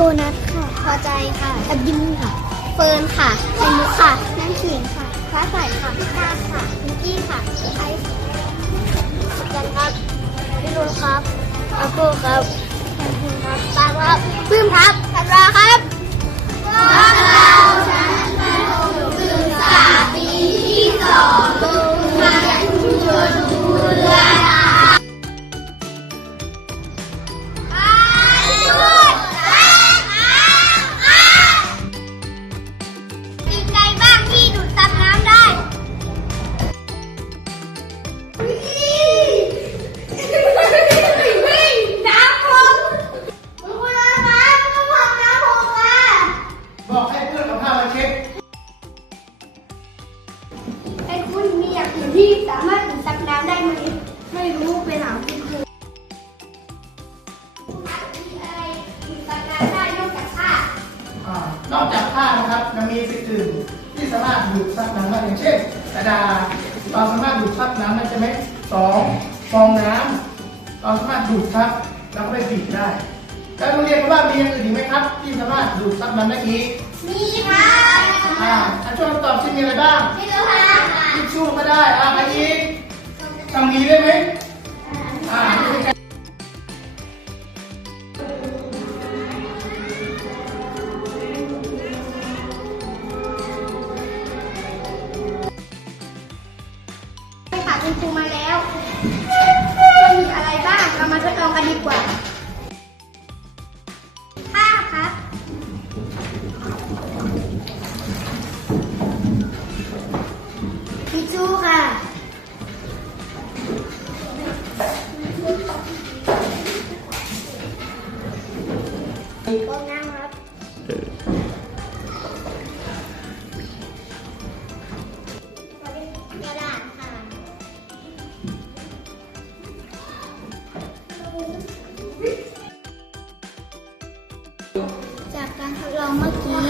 บนัสค่ะพอใจค่ะอดินค่ะเฟิร์นค่ะไข่มุกค่ะน้ำขิงค่ะฟ้าใสค่ะพิต้าค่ะมิกกี้ค่ะไอซ์กันครับพี่รุนครับอาโก้ครับแอนพินครับตาครับปื้มครับธันวาครับพวกเราชั้นประถมศึกษาปีที่2โรงเรียนชุมชนภูเรือบอกให้เพื่อนเอาผ้ามาเช็ดไอ้คุณมีอย่างอื่นที่สามารถดูดซับน้ำได้ไหมไม่รู้ไปถามคุณครูมีอะไรดูดซับน้ำได้นอกจากผ้าน อกจากผ้านะครับยังมีสิ่งอื่นที่สามารถดูดซับน้ำได้อย่างเช่นกระดาษเราสามารถดูดซับน้ำได้ใช่ไหมฟองน้ำเราสามารถดูดซับแล้วก็ไปบีบได้แล้วโรงเรียนว่ามีอย่างอื่นอีกไหมครับที่สามารถดูดซับน้ำได้อีกมีค่ะช่วยตอบที่มีอะไรบ้างไม่รู้ค่ะทิชชู่ก็ได้อะไรอีกทำนี้ได้ไหมไปฝากคุณครูมาแล้วว่ามีอะไรบ้างเรามาทดลองกันดีกว่าผ้าครับทิชชู่ค่ะฟองน้ำครับกระดาษค่ะจากการทดลองเมื่อกี้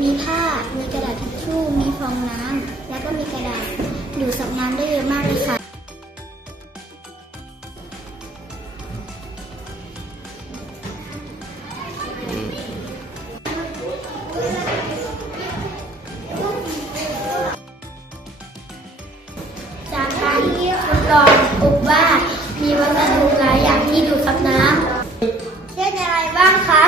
มีผ้ามีกระดาษทิชชู่มีฟองน้ำแล้วก็มีกระดาษดูดซับน้ำได้เยอะมากเลยค่ะจากการทดลองพบว่ามีวัสดุหลายอย่างที่ดูดซับน้ำเช่นอะไรบ้างคะ